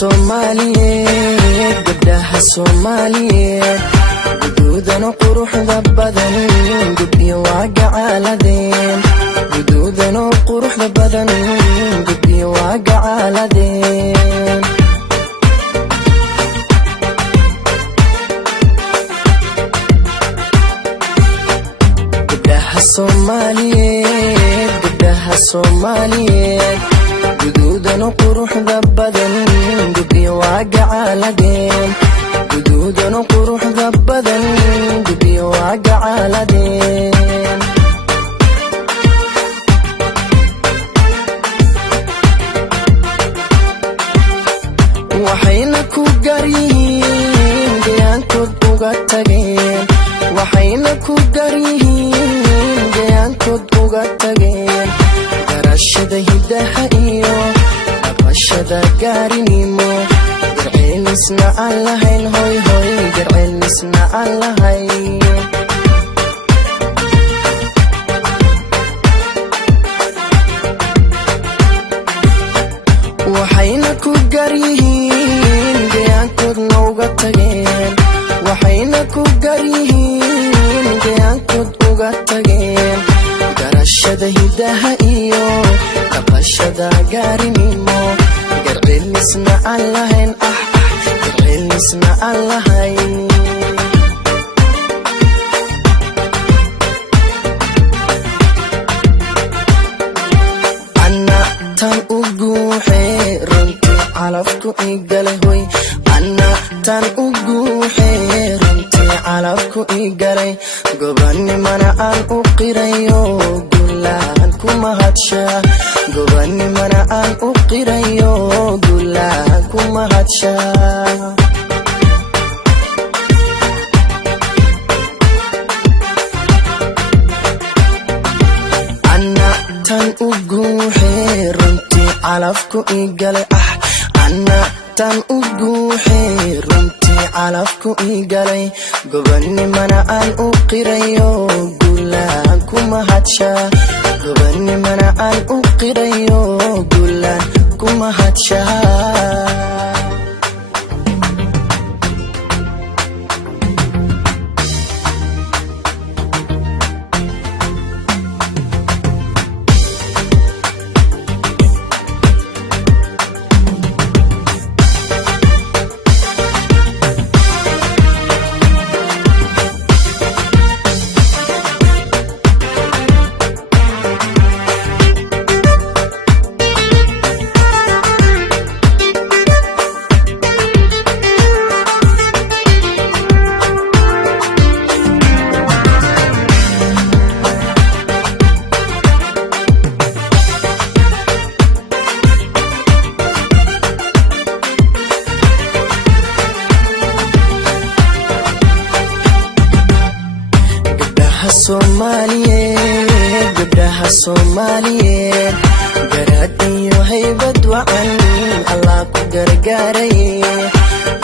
Soomaaliyeed gabdhaha Soomaaliyeed guduudan quruxda badan gabdhiyo waa gacaaladeen guduudan quruxda badan gabdhiyo waa gacaaladeen gabdhaha Soomaaliyeed guduudan quruxda badan gabdhiyo waa gacaaladeen guduudan quruxda badan gabdhiyo waa gacaaladeen waxayna ku garyihiin deegaankood uga tageen waxayna ku garyihiin deegaankood uga tageen garashada hidaha iyo dhaqashada gaarinimo garceelisna aan lahayn hoy hoy garceelisna aan lahayn waxayna ku garyihiin deegaankoodna uga tageen waxayna ku garyihiin deegaankood uga tageen garashada hidaha iyo dhaqashada gaarinimo garceelisna aan lahayn garceelisna aan lahayn ana tan u guuxee runtii calafku igale hoy ana tan u guuxee runtii calafku igalay gobanimana aan u qirayo gulaan ku mahadshaa gobanimana aan u qirayo gulaan ku mahadshaa ana tan u guuxee runtii calafku igale ana tan u guuxee runtii calafku igalay gobanimana aan u qirayo gulaan ku mahadshaa gobanimana aan u qirayo gulaan ku mahadshaa gabdhaha Soomaaliyeed garaad iyo haybad wacan Allah ku gargaaray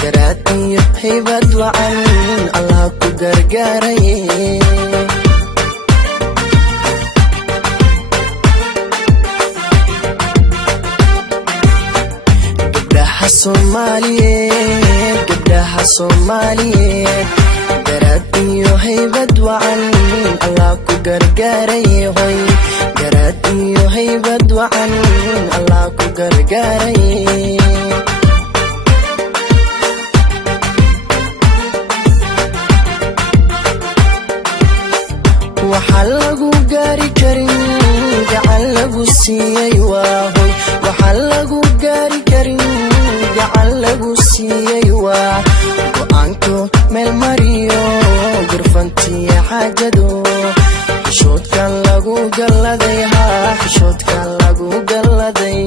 garaad iyo haybad wacan Allah ku gargaaray gabdhaha Soomaaliyeed garaad iyo haybad wacan Allah ku gargaaray hoy garaad iyo haybad wacan Allah ku gargaaray waxa lagu gaari karin gacan lagu siiyay waa hoy waxa lagu gaari karin gacan lagu siiyay waa go'aanko meel mariyo gurfantiya xaajado xishoodkan lagu galladay xishoodkan lagu galladay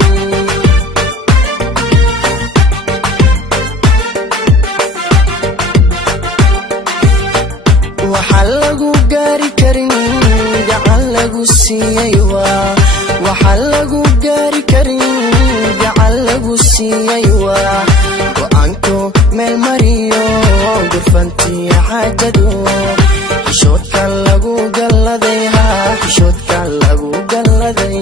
waxa lagu gaari karin gacan lagu siiyay waa waxa lagu gaari karin gacan lagu siiyay waa go'aanko meel mariyo gurfantiya xaajado xishoodkan lagu galladay xishoodkan lagu galladay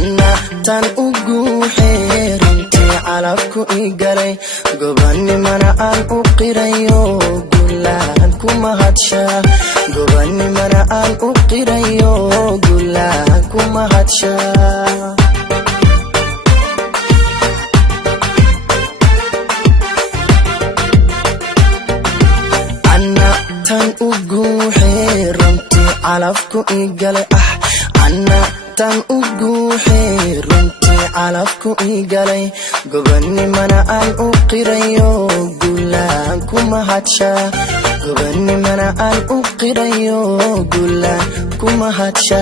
anna tan ugu xeerintii calafku igalay gobanimana aan u qirayo gulaan kuma hadsha gobanimana aan u qirayo gulaan kuma hadsha tan ugu xeerintii calafku igalay anna tan ugu xeerintii calafku igalay gobanimana aan u qirayo gulaan kuma hadsha gobanimana aan u qirayo gulaan kuma hadsha